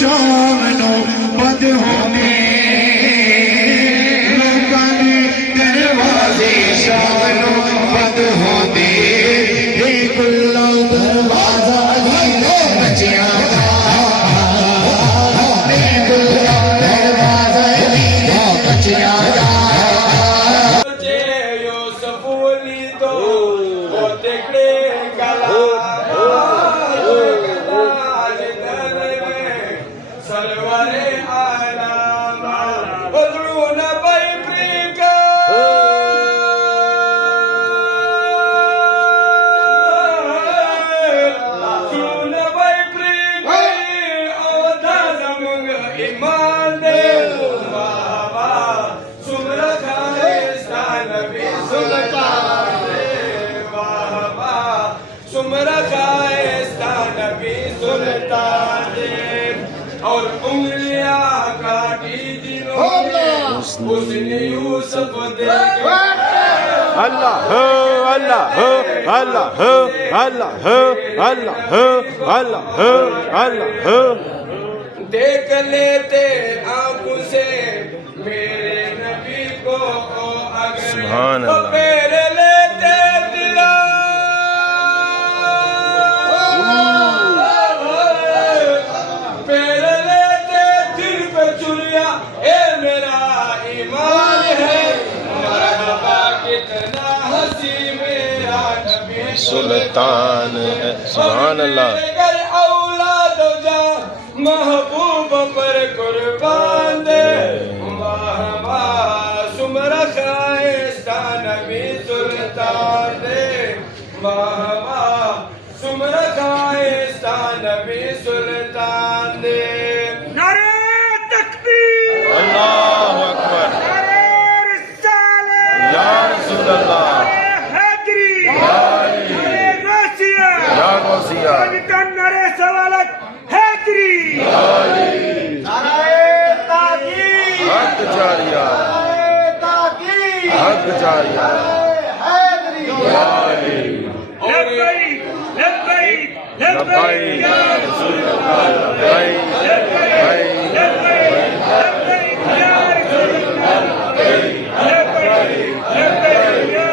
शाम नो बंद होने दरवाजे शाम नो बंद होने कुल्ला दरवाजा बचिया दरवाजा बचिया और उंगलियां काटी जिन्होंने उसने यूसुफ देखा अल्लाह अल्लाह अल्लाह अल्लाह अल्लाह अल्लाह अल्लाह देख लेते आंखों से मेरे नबी को अगर सुभान अल्लाह मेरे लेते दिला मेरे लेते दिल पे चुरिया ए मेरा ईमान है मरहबा कितना हंसी मेरा नबी सुल्तान है सुभान अल्लाह औलाद जा महबूब पर कुर्बान दे वाह वाह सुमरा खाइस्ता नबी सुल्तान दे वाह वाह सुमरा खाइस्ता नबी सुल्तान दे नारे तकबीर अल्लाहु अकबर नारे रिसालत या रसूल अल्लाह हैदरी नारे गौसिया या गौसिया नारे सवालत हैदरी हक जारिया हक जारिया लब्बैक लब्बैक लब्बैक या रसूल अल्लाह लब्बैक लब्बैक लब्बैक या रसूल अल्लाह लब्बैक लब्बैक या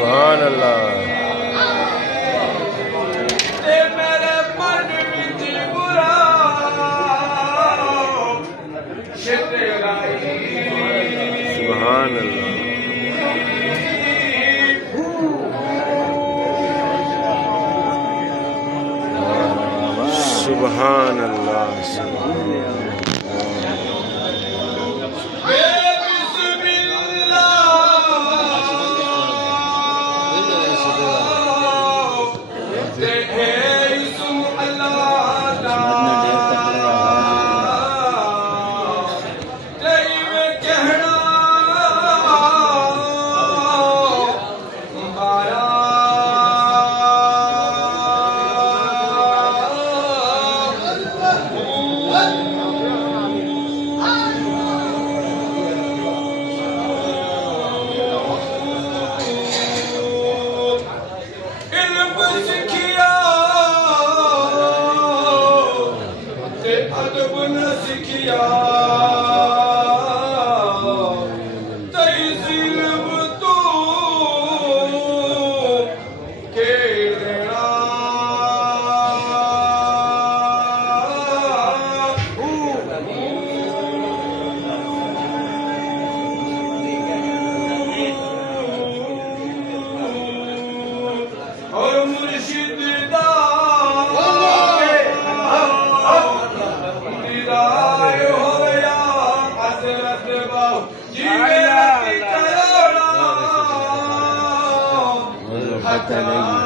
सुभान अल्लाह सुभान अल्लाह सुभान अल्लाह Hasta